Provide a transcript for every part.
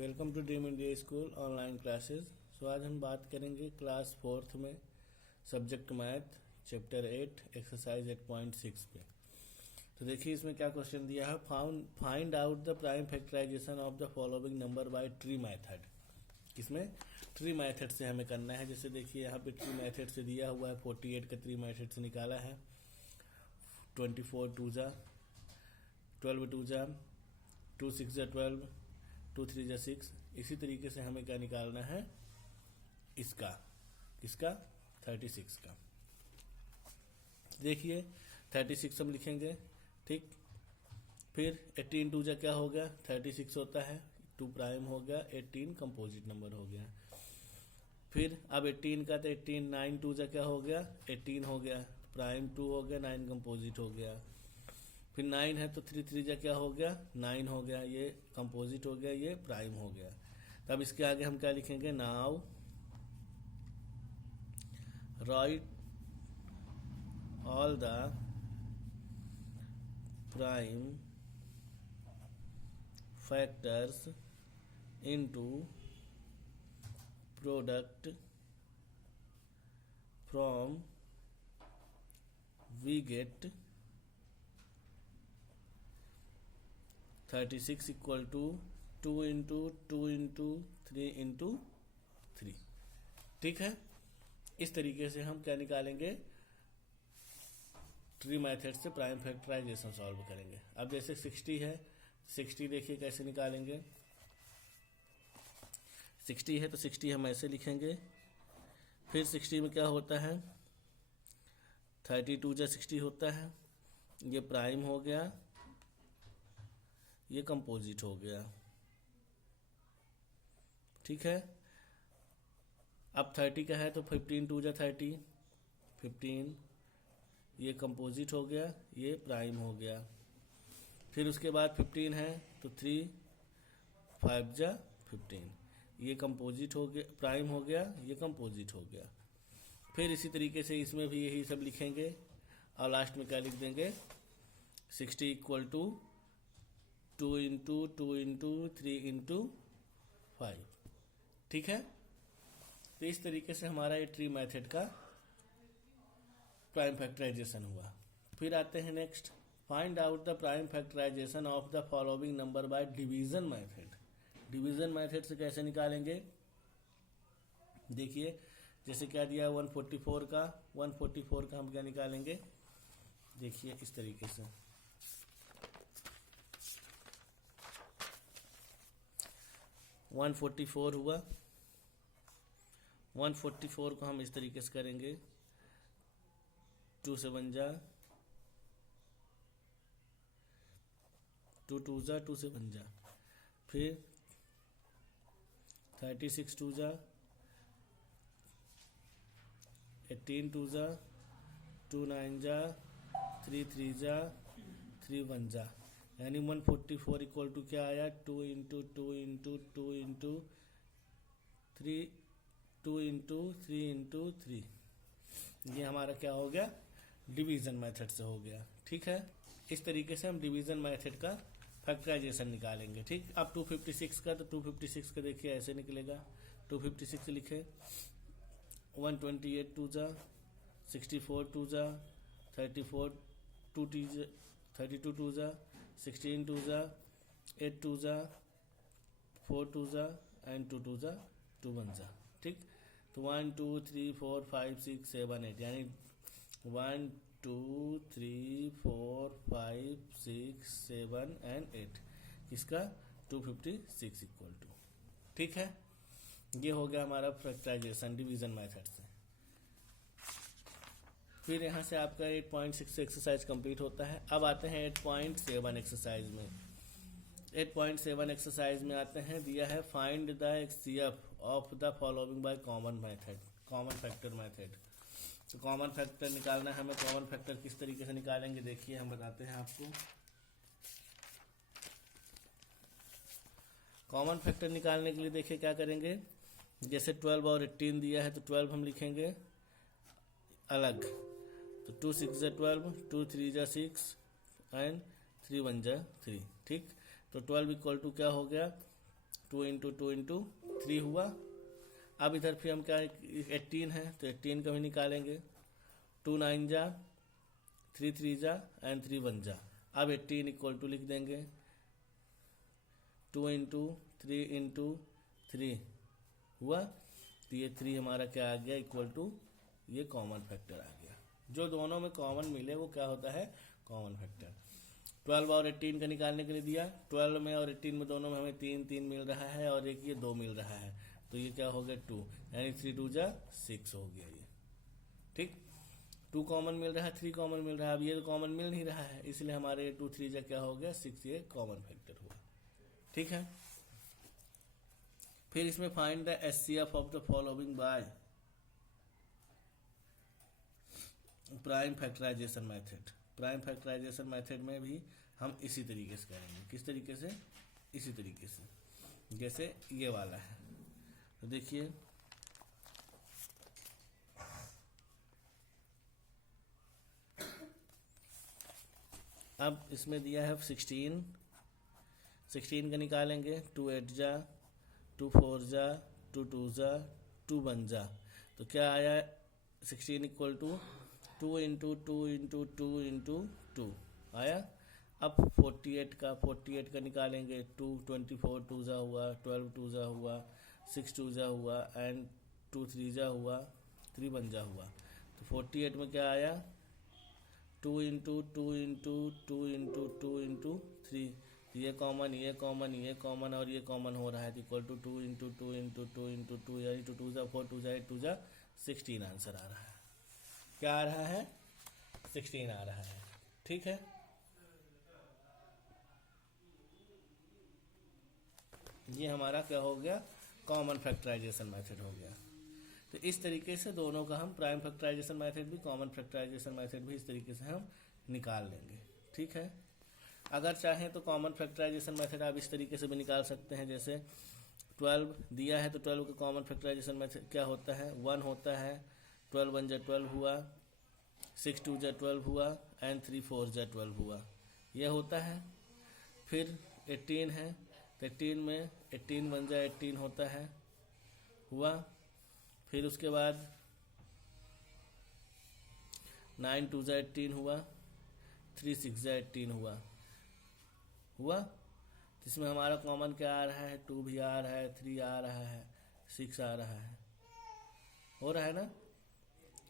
Welcome to dream India school online classes. आज हम बात करेंगे क्लास फोर्थ में सब्जेक्ट मैथ चैप्टर 8 एक्सरसाइज 8.6 पे। तो देखिए इसमें क्या क्वेश्चन दिया है, find out the prime factorization of the following number by tree method. इसमें ट्री मेथड से हमें करना है। जैसे देखिए यहाँ पे ट्री मेथड से दिया हुआ है, 48 का ट्री मेथड से निकाला है। 24 टू जा 12 टू जा 2 6 जा 12 2 3 जा 6। इसी तरीके से हमें क्या निकालना है, इसका 36 का। देखिए 36 हम लिखेंगे, ठीक। फिर 18 टू जा क्या हो गया, 36 होता है, 2 प्राइम हो गया, 18 कंपोजिट नंबर हो गया। फिर अब 18 का तो 18 9 टू जा क्या हो गया, 18 हो गया, प्राइम 2 हो गया, 9 कंपोजिट हो गया। फिर 9 है तो 3 3 जा क्या हो गया, 9 हो गया, ये कंपोजिट हो गया, ये प्राइम हो गया। तब इसके आगे हम क्या लिखेंगे, now write all the prime factors into product from we get 36 equal to 2 into 2 into 3 into 3। ठीक है, इस तरीके से हम क्या निकालेंगे, ट्री मेथड से प्राइम फैक्टराइजेशन सॉल्व करेंगे। अब जैसे 60 है, 60 देखिए कैसे निकालेंगे। 60 है तो 60 हम ऐसे लिखेंगे। फिर 60 में क्या होता है, 32 जा 60 होता है, ये प्राइम हो गया, ये कंपोजिट हो गया। ठीक है, अब 30 का है तो 15 टू जा 30, 15, ये कंपोजिट हो गया, ये प्राइम हो गया। फिर उसके बाद 15 है तो 3 5 जा 15, ये कंपोजिट हो गया, प्राइम हो गया, ये कंपोजिट हो गया। फिर इसी तरीके से इसमें भी यही सब लिखेंगे और लास्ट में क्या लिख देंगे, 60 equal to 2 into 2 into 3 into 5। ठीक है, तो इस तरीके से हमारा ये ट्री मेथड का प्राइम फैक्टराइजेशन हुआ। फिर आते हैं next, find out the prime factorization of the following number by division method. Division method से कैसे निकालेंगे, देखिए जैसे क्या दिया 144 का, 144 का हम क्या निकालेंगे, देखिए इस तरीके से 144 हुआ। 144 को हम इस तरीके से करेंगे, 2 7 जा 2 2 जा 2 7 जा। फिर 36 टू जा 18 टू जा 2 9 जा 3 3 जा 3 1 जा, यानी 144 इक्वल टू क्या आया, 2 into 2 into 2 into 3 2 into 3 into 3। ये हमारा क्या हो गया, डिवीजन मेथड से हो गया। ठीक है, इस तरीके से हम डिवीजन मेथड का फैक्टराइजेशन निकालेंगे। ठीक, अब 256 का, तो 256 का देखिए ऐसे निकलेगा, 256 लिखे, 128 टू जा 64 टू जा 34 2 32 टू जा 16 टू जा 8 टू जा 4 टू जा एंड 2 टू जा 2 1 जा। ठीक, तो 1 2 3 4 5 6 7 8, यानी 1 2 3 4 5 6 7 एंड 8, इसका 256 इक्वल टू। ठीक है, ये हो गया हमारा फैक्टराइजेशन डिवीजन मेथड से। फिर यहाँ से आपका 8.6 एक्सरसाइज कंप्लीट होता है। अब आते हैं 8.7 एक्सरसाइज में। 8.7 एक्सरसाइज में आते हैं, दिया है find the HCF of the following by common method, common factor method. तो कॉमन फैक्टर निकालना है हमें। कॉमन फैक्टर किस तरीके से निकालेंगे, देखिए हम बताते हैं आपको। कॉमन फैक्टर निकालने के लिए देखिए क्या करेंगे, जैसे 12 और 18 दिया है तो 12 हम लिखेंगे अलग, तो 2 6 जा 12, 2 3 जा 6 एंड 3 1 जा 3। ठीक, तो 12 इक्वल टू क्या हो गया, 3 हुआ। अब इधर फिर हम क्या 18 है तो 18 का भी निकालेंगे। 2 9 जा, 3 3 जा एंड 3 1 जा। अब 18 इक्वल टू लिख देंगे 2 इंटू 3 हुआ। तो ये 3 हमारा क्या आ गया इक्वल टू ये कॉमन फैक्टर आ गया। जो दोनों में कॉमन मिले वो क्या होता है कॉमन फैक्टर। 12 और 18 का निकालने के लिए दिया। 12 में और 18 में दोनों में हमें 3 3 मिल रहा है और एक ये 2 मिल रहा है, तो ये क्या हो गया 2, यानी 3 2 जा 6 हो गया ये। ठीक, 2 कॉमन मिल रहा है, 3 कॉमन मिल रहा है। अब ये तो कॉमन मिल नहीं रहा है, इसलिए हमारे 2 3 जा क्या हो गया 6, ये कॉमन फैक्टर हुआ। ठीक है, फिर इसमें find the HCF of the following by prime factorization method. Prime factorization method में भी हम इसी तरीके से करेंगे। किस तरीके से? इसी तरीके से जैसे ये वाला है। तो देखिए अब इसमें दिया है 16 का निकालेंगे। 2 8 जा, 2 4 जा, 2 2 जा, 2 1 जा। तो क्या आया 16 equal to 2 into 2 into 2 into 2 आया। अब 48 का निकालेंगे। 2 24 2 जा हुआ, 12 2 जा हुआ, 6 2 जा हुआ एंड 2 3 जा हुआ, 3 1 जा हुआ। तो 48 में क्या आया 2 इंटू 2 इंटू 2 इंटू 2 इंटू 3। ये कॉमन ये कॉमन ये कॉमन और ये कॉमन हो रहा है, equal to 2 into 2 into 2 into 2 यानी 2 2 जा 4 2 जा 8 2 जा 16 आंसर आ रहा है। क्या आ रहा है 16 आ रहा है। ठीक है, ये हमारा क्या हो गया कॉमन फैक्टराइजेशन मेथड हो गया। तो इस तरीके से दोनों का हम प्राइम फैक्टराइजेशन मेथड भी कॉमन फैक्टराइजेशन मेथड भी इस तरीके से हम निकाल लेंगे। ठीक है, अगर चाहें तो कॉमन फैक्टराइजेशन मेथड आप इस तरीके से भी निकाल सकते हैं। जैसे 12 दिया है तो 12 का कॉमन फैक्टराइजेशन मेथड क्या होता है 1 होता है। 12 1 जा 12 हुआ, 6 2 जा 12 हुआ एंड 3 4 जा 12 हुआ, यह होता है। फिर 18 है तो 18 में 18 1 जा 18 होता है हुआ। फिर उसके बाद 9 2 जा 18 हुआ, 3 6 जा 18 हुआ। इसमें हमारा कॉमन क्या आ रहा है 2 भी आ रहा है, 3 आ रहा है, 6 आ रहा है, हो रहा है ना।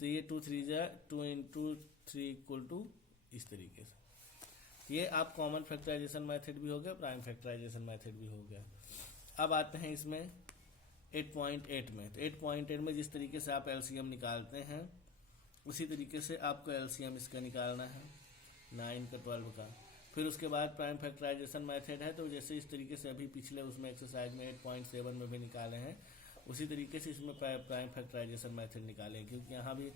तो ये 2 3 जा 2 इंटू 3 इक्वल टू इस तरीके से। ये आप कॉमन फैक्टराइजेशन मेथड भी हो गया, प्राइम फैक्टराइजेशन मेथड भी हो गया। अब आते हैं इसमें 8.8 में। तो 8.8 में जिस तरीके से आप एलसीएम निकालते हैं उसी तरीके से आपको एलसीएम इसका निकालना है 9 का 12 का। फिर उसके बाद प्राइम फैक्टराइजेशन मेथड है, तो जैसे इस तरीके से अभी पिछले उसमें एक्सरसाइज में 8.7 में भी निकाले हैं उसी तरीके से इसमें प्राइम फैक्टराइजेशन मेथड निकालें, क्योंकि यहाँ भी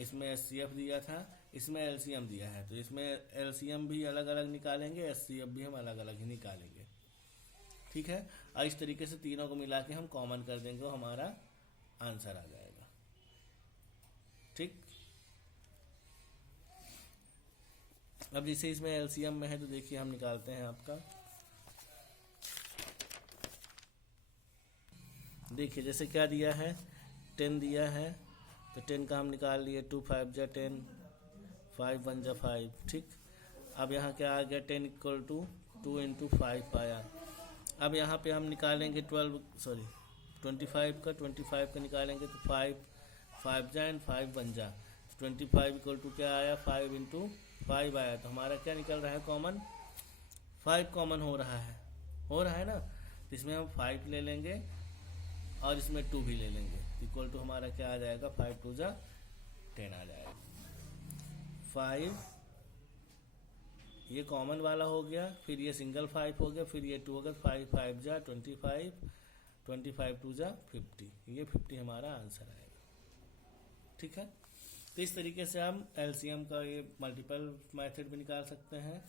इसमें एचसीएफ दिया था, इसमें एलसीएम दिया है, तो इसमें एलसीएम भी अलग अलग निकालेंगे, एचसीएफ भी हम अलग अलग ही निकालेंगे। ठीक है, और इस तरीके से तीनों को मिला के हम कॉमन कर देंगे, हमारा आंसर आ जाएगा। ठीक, अब जैसे इसमें एलसीएम में है तो देखिए हम निकालते हैं आपका। देखिए जैसे क्या दिया है 10 दिया है तो 10 का हम निकाल लिए। 2 5 जा 10, 5 1 जा 5। ठीक, अब यहाँ क्या आ गया 10 इक्वल टू 2 इंटू 5 आया। अब यहाँ पे हम निकालेंगे 25 का निकालेंगे तो 5 जा एंड 5 1 जा। 25 इक्वल टू क्या आया 5 इंटू 5 आया। तो हमारा क्या निकल रहा है कॉमन 5 कॉमन हो रहा है ना। तो इसमें हम 5 ले लेंगे और इसमें 2 भी ले लेंगे, इक्वल टू हमारा क्या आ जाएगा 5 2 जा 10 आ जाएगा। 5 ये कॉमन वाला हो गया, फिर ये सिंगल 5 हो गया, फिर ये 2 हो गया। 5 5 जा 25, 25 2 जा 50, ये 50 हमारा आंसर आएगा। ठीक है, तो इस तरीके से हम एलसीएम का ये मल्टीपल मेथड भी निकाल सकते हैं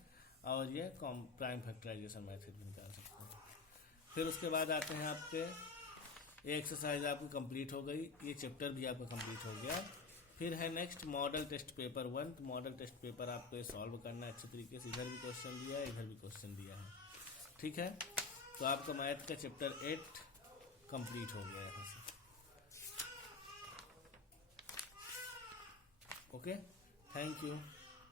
और ये प्राइम फैक्टराइजेशन मेथड भी निकाल सकते हैं। फिर उसके बाद आते हैं आपके ये एक्सरसाइज आपकी कंप्लीट हो गई, ये चैप्टर भी आपका कंप्लीट हो गया। फिर है नेक्स्ट मॉडल टेस्ट पेपर 1। तो मॉडल टेस्ट पेपर आपको ये सॉल्व करना है अच्छे तरीके से। इधर भी क्वेश्चन दिया है, इधर भी क्वेश्चन दिया है। ठीक है, तो आपका मैथ का चैप्टर 8 कंप्लीट हो गया यहाँ से। Okay, thank you.